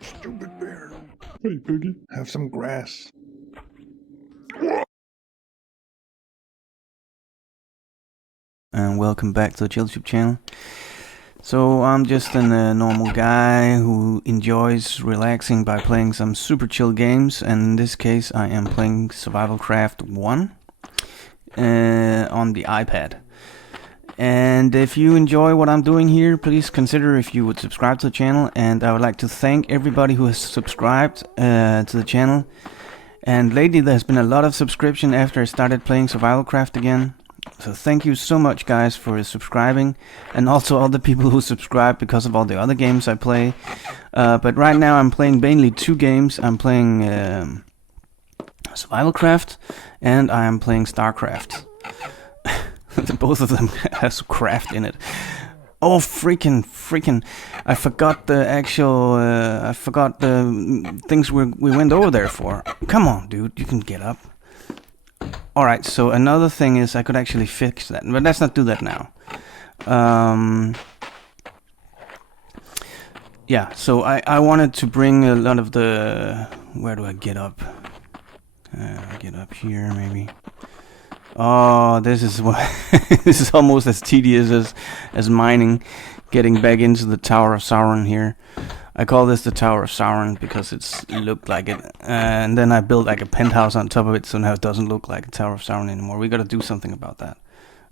Stupid bear. Hey, Piggy, have some grass. And welcome back to the ChillTube channel. So I'm just a normal guy who enjoys relaxing by playing some super chill games, and in this case I am playing Survivalcraft 1 on the iPad. And if you enjoy what I'm doing here, please consider if you would subscribe to the channel, and I would like to thank everybody who has subscribed to the channel. And lately there's been a lot of subscription after I started playing Survivalcraft again. So thank you so much, guys, for subscribing, and also all the people who subscribe because of all the other games I play. But right now I'm playing mainly two games. I'm playing Survivalcraft, and I am playing StarCraft. Both of them has craft in it. Oh, freaking! I forgot the actual. I forgot the things we went over there for. Come on, dude, you can get up. Alright, so another thing is I could actually fix that, but let's not do that now. Yeah, so I wanted to bring a lot of the... Where do I get up? Get up here, maybe. Oh, this is what this is almost as tedious as mining, getting back into the Tower of Sauron here. I call this the Tower of Sauron because it looked like it, and then I built like a penthouse on top of it, so now it doesn't look like a Tower of Sauron anymore. We gotta do something about that.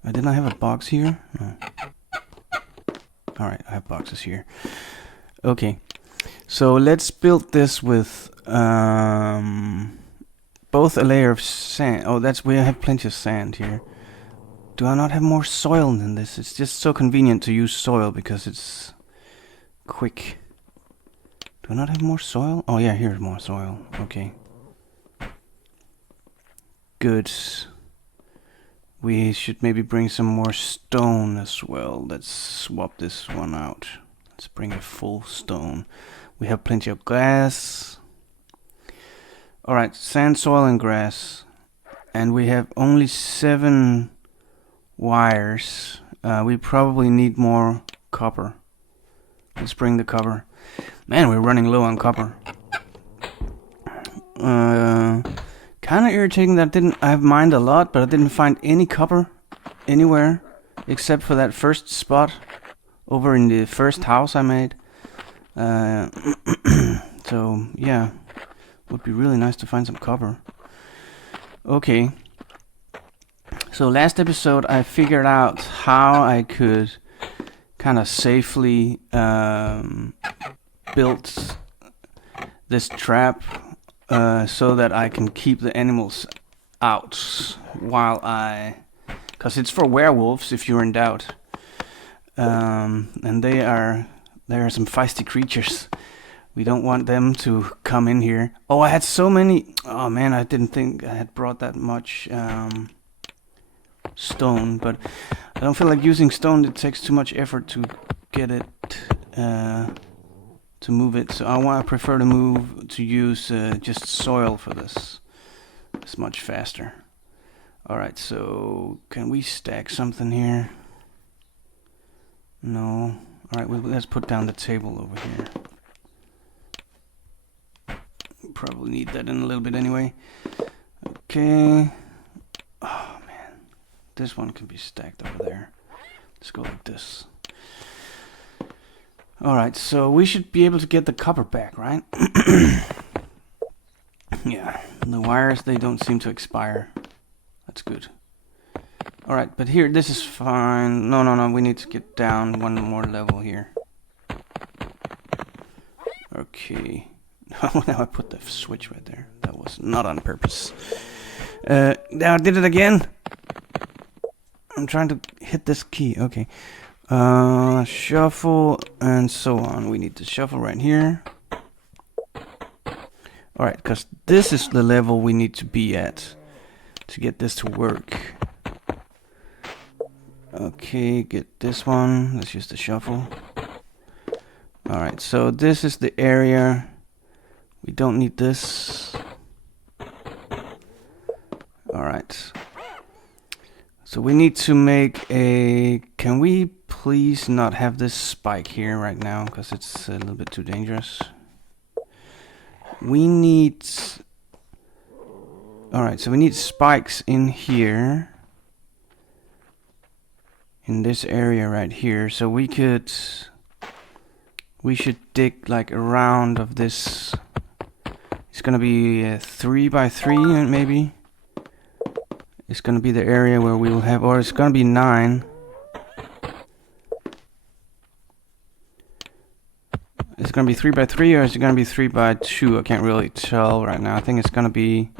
Didn't I have a box here? No. Alright, I have boxes here. Okay, so let's build this with both a layer of sand. Oh, we have plenty of sand here. Do I not have more soil than this? It's just so convenient to use soil because it's quick. Do I not have more soil? Oh yeah, here's more soil. Okay. Good. We should maybe bring some more stone as well. Let's swap this one out. Let's bring a full stone. We have plenty of grass. Alright, sand, soil, and grass. And we have only 7 wires. We probably need more copper. Let's bring the copper. Man, we're running low on copper. Kind of irritating that I've mined a lot, but I didn't find any copper anywhere except for that first spot over in the first house I made. So yeah, would be really nice to find some copper. Okay. So last episode I figured out how I could kind of safely built this trap so that I can keep the animals out while because it's for werewolves if you're in doubt, and there are some feisty creatures. We don't want them to come in here. Oh, I had so many. Oh man, I didn't think I had brought that much stone, but I don't feel like using stone. It takes too much effort to get it to move it, so I prefer to use just soil for this. It's much faster. Alright, so can we stack something here? No. Alright, let's put down the table over here. Probably need that in a little bit anyway. Okay. Oh man, this one can be stacked over there. Let's go like this. Alright, so we should be able to get the copper back, right? Yeah, the wires, they don't seem to expire. That's good. Alright, but here, this is fine. No, we need to get down one more level here. Okay. Now I put the switch right there. That was not on purpose. Now I did it again. I'm trying to hit this key. Okay. Shuffle and so on. We need to shuffle right here. Alright, because this is the level we need to be at to get this to work. Okay, get this one. Let's use the shuffle. Alright, so this is the area. We don't need this. Alright. So we need to make a... Can we please not have this spike here right now, because it's a little bit too dangerous. We need... Alright, so we need spikes in here. In this area right here. So we could... We should dig like a round of this. It's gonna be 3 by 3 maybe. It's gonna be the area where we will have... Or it's gonna be 9. It's gonna be 3 by 3 or is it gonna be 3 by 2? I can't really tell right now. I think it's gonna be...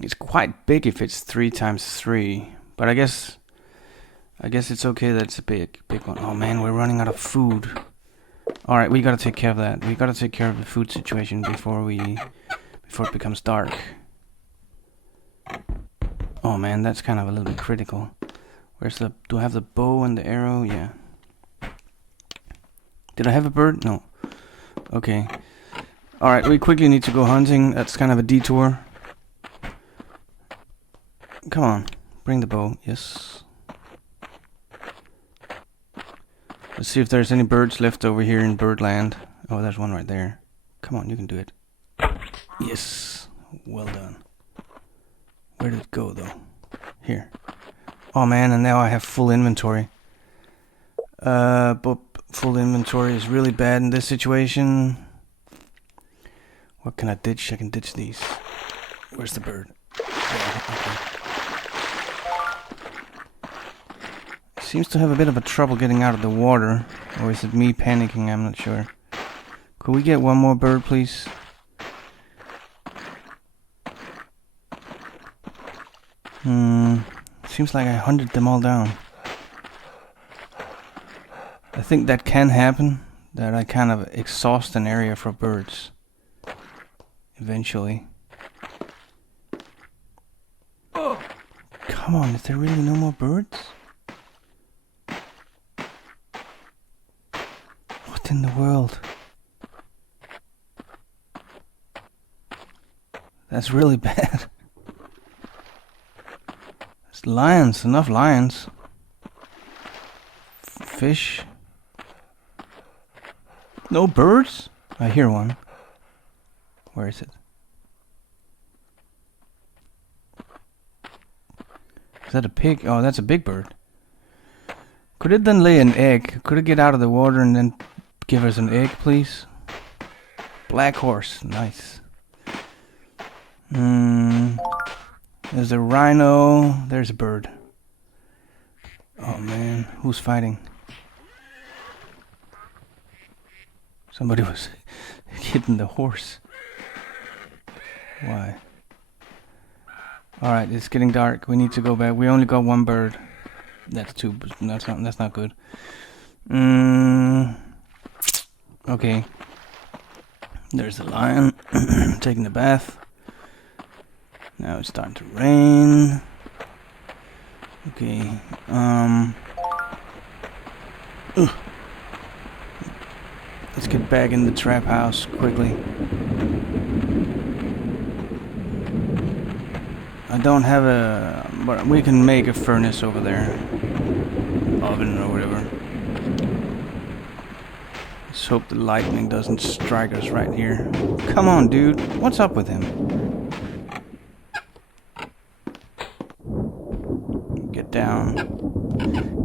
It's quite big if it's 3 times 3, but I guess it's okay that it's a big one. Oh man, we're running out of food. All right, we gotta take care of that. We gotta take care of the food situation before it becomes dark. Oh man, that's kind of a little bit critical. Where's the? Do I have the bow and the arrow? Yeah. Did I have a bird? No. Okay. All right, we quickly need to go hunting. That's kind of a detour. Come on, bring the bow. Yes. Let's see if there's any birds left over here in Birdland. Oh, there's one right there. Come on, you can do it. Yes. Well done. Where did it go, though? Here. Oh, man, and now I have full inventory. But full inventory is really bad in this situation. What can I ditch? I can ditch these. Where's the bird? Yeah, okay. Seems to have a bit of a trouble getting out of the water. Or is it me panicking? I'm not sure. Could we get one more bird, please? Seems like I hunted them all down. I think that can happen. That I kind of exhaust an area for birds. Eventually. Oh! Come on, is there really no more birds? What in the world? That's really bad. There's lions, enough lions. Fish. No birds? I hear one. Where is it? Is that a pig? Oh, that's a big bird. Could it then lay an egg? Could it get out of the water and then give us an egg, please? Black horse. Nice. There's a rhino. There's a bird. Oh man, who's fighting? Somebody was hitting the horse. Why? Alright, it's getting dark. We need to go back. We only got one bird. That's two. That's not good. Okay. There's the lion taking a bath. Now it's starting to rain. Okay. Let's get back in the trap house quickly. I don't have a... but we can make a furnace over there. Oven or whatever. Let's hope the lightning doesn't strike us right here. Come on, dude. What's up with him? Get down.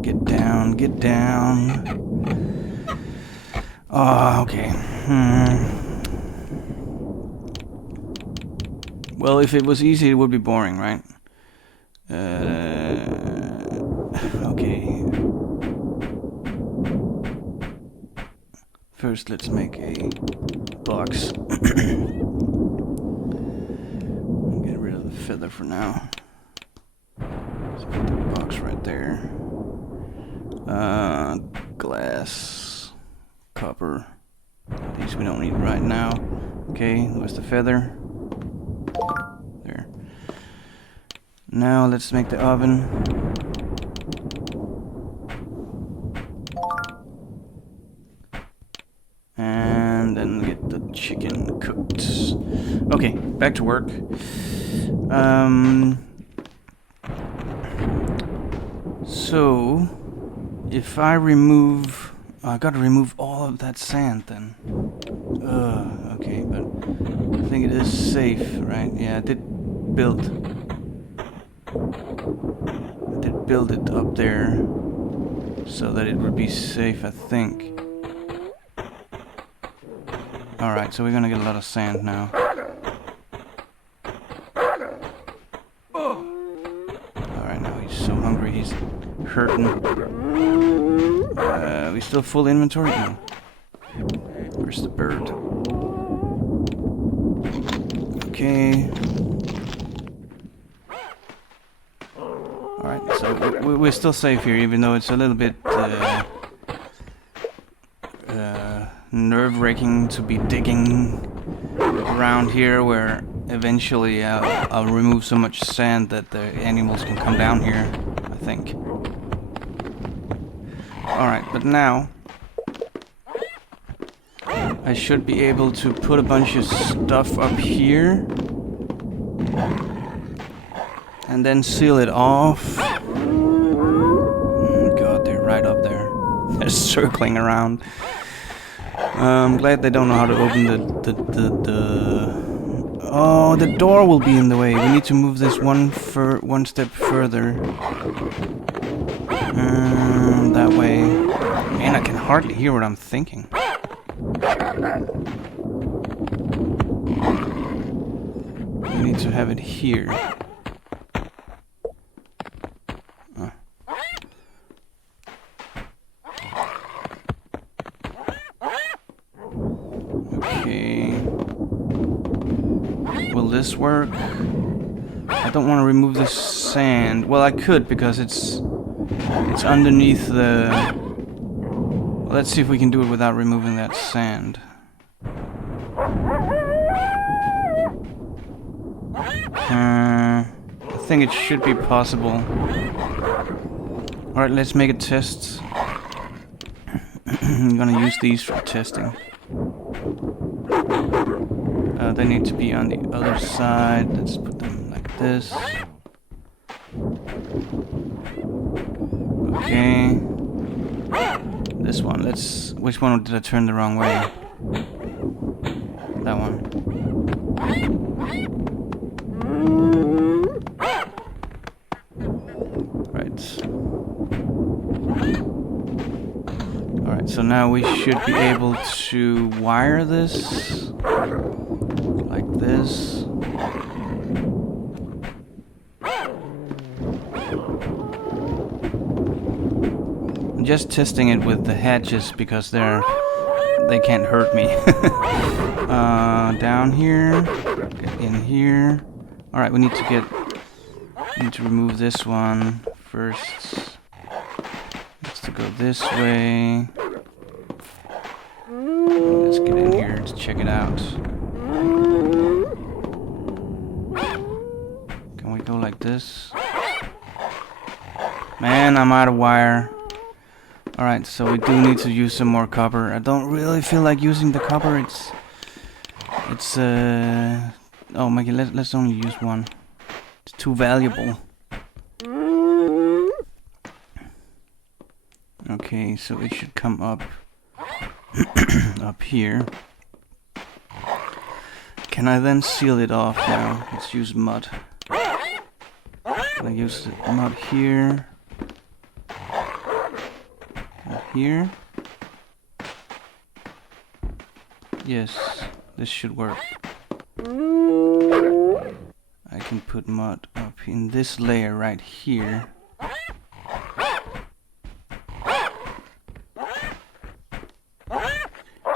Get down. Get down. Oh, okay. Well, if it was easy, it would be boring, right? Okay. First, let's make a box. Get rid of the feather for now. Let's put the box right there. Glass, copper. These we don't need right now. Okay, where's the feather? There. Now let's make the oven. And then get the chicken cooked. Okay, back to work. So if I remove... I gotta remove all of that sand then. Okay, but I think it is safe, right? Yeah, I did build it up there so that it would be safe, I think. Alright, so we're gonna get a lot of sand now. Alright, now he's so hungry, he's hurting. We still full inventory? No. Where's the bird? Okay. Alright, so we're still safe here, even though it's a little bit nerve-wracking to be digging around here, where eventually I'll remove so much sand that the animals can come down here, I think. Alright, but now I should be able to put a bunch of stuff up here and then seal it off. Oh god, they're right up there. They're circling around. I'm glad they don't know how to open the Oh, the door will be in the way. We need to move this one step further. That way. Man, I can hardly hear what I'm thinking. We need to have it here. Okay. Will this work? I don't want to remove the sand. Well, I could, because it's underneath the... Well, let's see if we can do it without removing that sand. I think it should be possible. Alright, let's make a test. I'm gonna use these for testing. They need to be on the other side. Let's put them like this. Okay. This one, which one did I turn the wrong way? That one. Right. Alright, so now we should be able to wire this like this. I'm just testing it with the hatches because they can't hurt me. Down here, get in here. Alright, we need to remove this one first. Needs to go this way. Let's get in here to check it out. Can we go like this? Man, I'm out of wire. Alright, so we do need to use some more copper. I don't really feel like using the copper. It's oh my god, let's only use one. It's too valuable. Okay, so it should come up up here. Can I then seal it off now? Let's use mud. Can I use the mud here? Here? Yes, this should work. I can put mud up in this layer right here.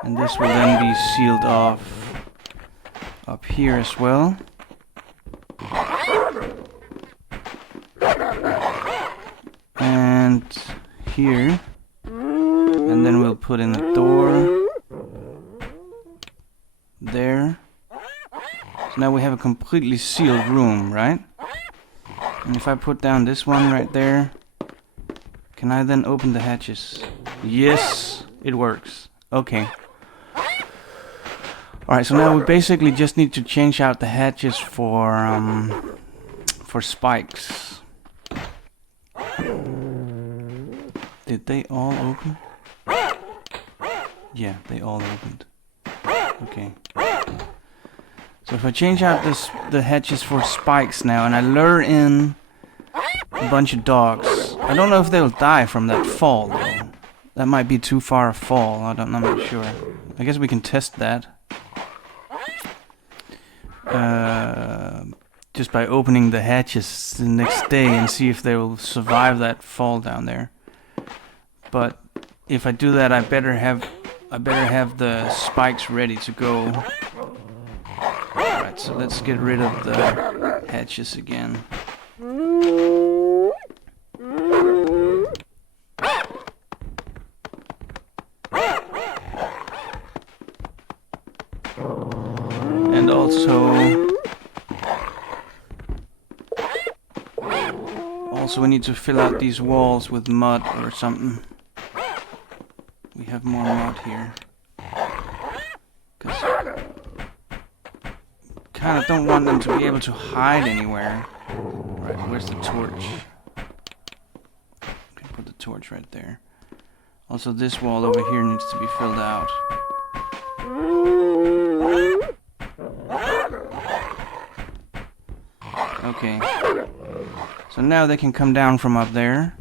And this will then be sealed off up here as well. And here. And then we'll put in the door. There. So now we have a completely sealed room, right? And if I put down this one right there, can I then open the hatches? Yes, it works. Okay. Alright, so now we basically just need to change out the hatches for spikes. Did they all open? Yeah, they all opened. Okay. So if I change out the hatches for spikes now, and I lure in a bunch of dogs, I don't know if they'll die from that fall though. That might be too far a fall. I'm not sure. I guess we can test that. Just by opening the hatches the next day and see if they will survive that fall down there. But if I do that, I better have the spikes ready to go. Alright, so let's get rid of the hatches again. And also we need to fill out these walls with mud or something. We have more mud here. Kind of don't want them to be able to hide anywhere. Right, where's the torch? Okay, put the torch right there. Also, this wall over here needs to be filled out. Okay. So now they can come down from up there.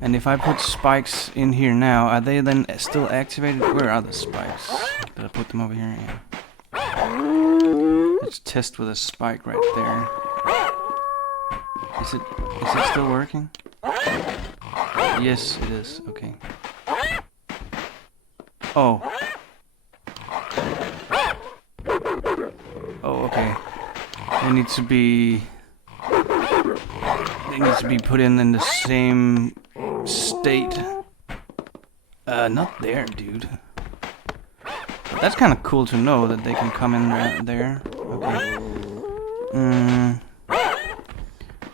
And if I put spikes in here now, are they then still activated? Where are the spikes? Did I put them over here? Yeah. Let's test with a spike right there. Is it still working? Yes, it is. Okay. Oh. Oh, okay. They need to be put in the same state. Not there, dude. But that's kind of cool to know that they can come in right there. Okay.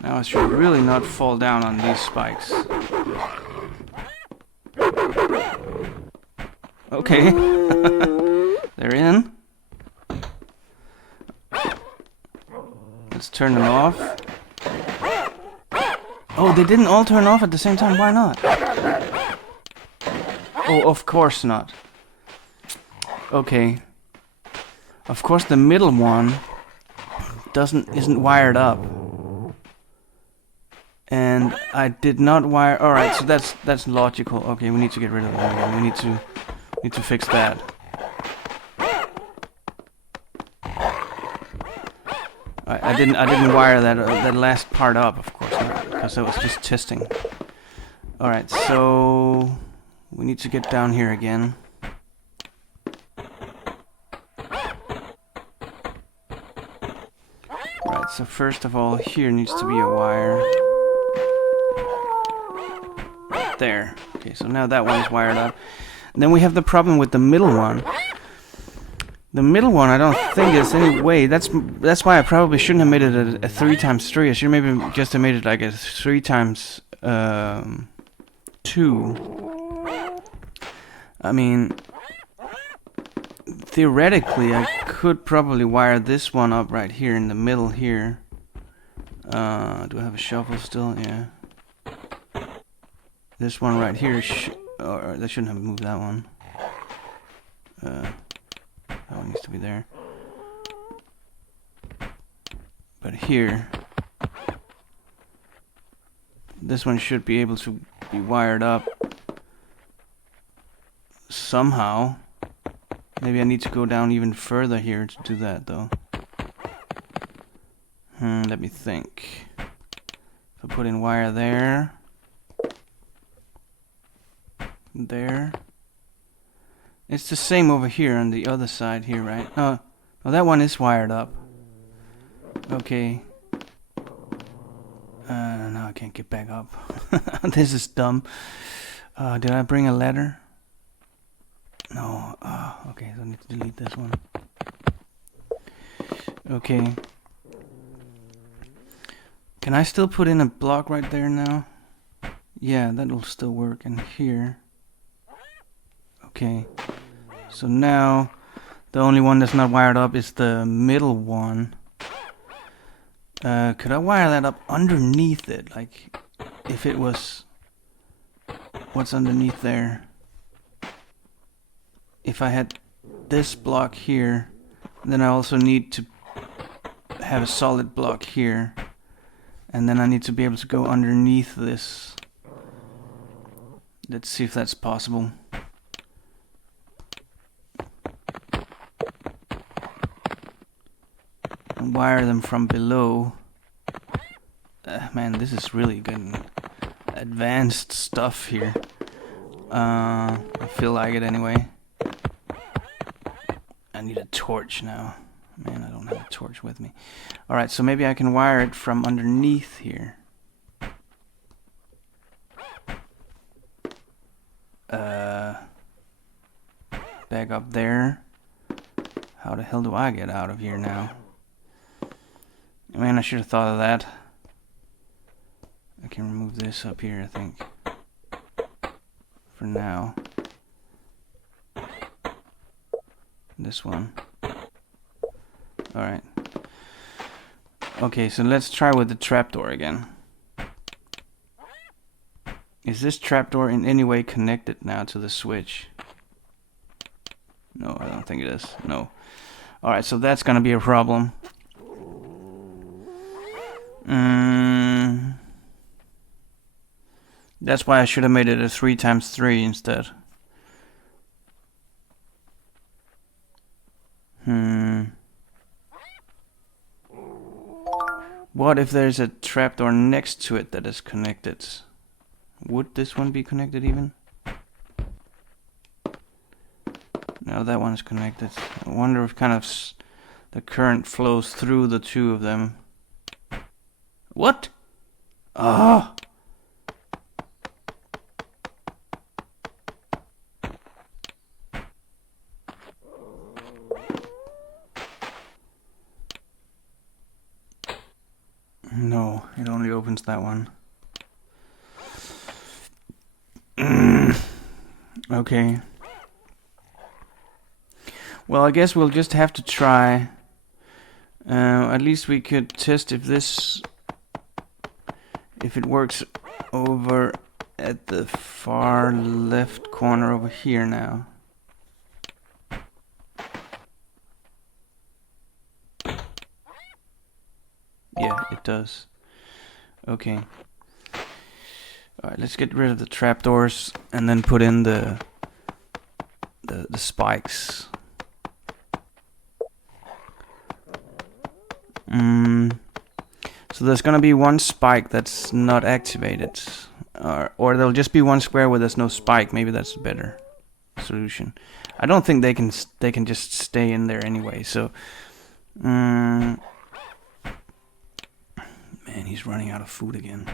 Now I should really not fall down on these spikes. Okay. They're in. Let's turn them off. Oh, they didn't all turn off at the same time. Why not? Oh, of course not. Okay. Of course the middle one isn't wired up. And I did not wire. All right, so that's logical. Okay, we need to get rid of that. We need to fix that. I didn't wire that last part up, of course, because I was just testing. All right, so we need to get down here again. Right, so first of all, here needs to be a wire. There. Okay, so now that one is wired up. And then we have the problem with the middle one. The middle one, I don't think there's any way. That's why I probably shouldn't have made it a 3x3. I should have maybe just have made it like a 3x2. I mean, theoretically, I could probably wire this one up right here in the middle here. Do I have a shovel still? Yeah. This one right here, or they shouldn't have moved that one. That one needs to be there. But here, this one should be able to be wired up somehow. Maybe I need to go down even further here to do that, though. Let me think. If I put in wire there. There. It's the same over here on the other side here, right? Oh, that one is wired up. Okay. Now I can't get back up. This is dumb. Did I bring a ladder? No. Okay, so I need to delete this one. Okay. Can I still put in a block right there now? Yeah, that will still work. And here. Okay. So now, the only one that's not wired up is the middle one. Could I wire that up underneath it? Like, if it was... what's underneath there. If I had this block here, then I also need to have a solid block here, and then I need to be able to go underneath this. Let's see if that's possible. And wire them from below. Man, this is really good advanced stuff here. I feel like it anyway. I need a torch now. Man, I don't have a torch with me. Alright, so maybe I can wire it from underneath here. Back up there. How the hell do I get out of here now? Man, I should have thought of that. I can remove this up here, I think. For now. This one. Alright. Okay, so let's try with the trapdoor again. Is this trapdoor in any way connected now to the switch? No, I don't think it is. No. Alright, so that's gonna be a problem. That's why I should have made it a 3x3 instead. What if there's a trapdoor next to it that is connected? Would this one be connected even? No, that one's connected. I wonder if kind of the current flows through the two of them. What? Ah! No, it only opens that one. Okay. Well, I guess we'll just have to try. At least we could test if it works over at the far left corner over here now. Yeah, it does. Okay. Alright, let's get rid of the trapdoors and then put in the spikes. So there's gonna be one spike that's not activated. Or there'll just be one square where there's no spike. Maybe that's a better solution. I don't think they can just stay in there anyway, so man, he's running out of food again.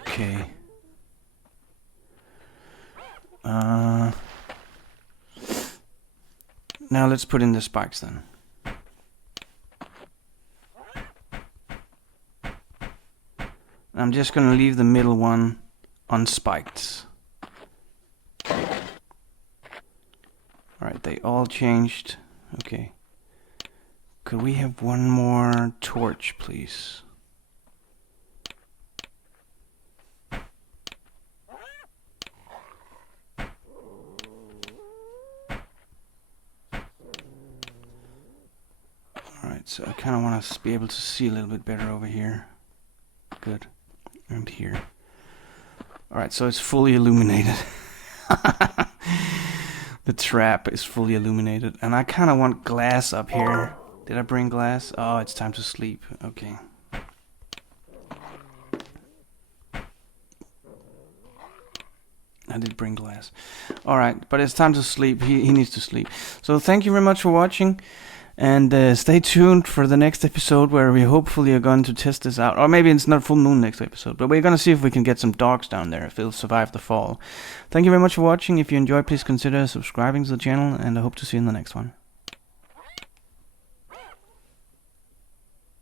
Okay. Now let's put in the spikes then. I'm just gonna leave the middle one unspiked. Alright, they all changed. Okay. Could we have one more torch, please? Alright, so I kind of want to be able to see a little bit better over here. Good. And here. Alright, so it's fully illuminated. The trap is fully illuminated. And I kind of want glass up here. Did I bring glass? Oh, it's time to sleep. Okay. I did bring glass. Alright, but it's time to sleep. He needs to sleep. So thank you very much for watching. And stay tuned for the next episode where we hopefully are going to test this out. Or maybe it's not full moon next episode. But we're going to see if we can get some dogs down there, if they'll survive the fall. Thank you very much for watching. If you enjoyed, please consider subscribing to the channel. And I hope to see you in the next one.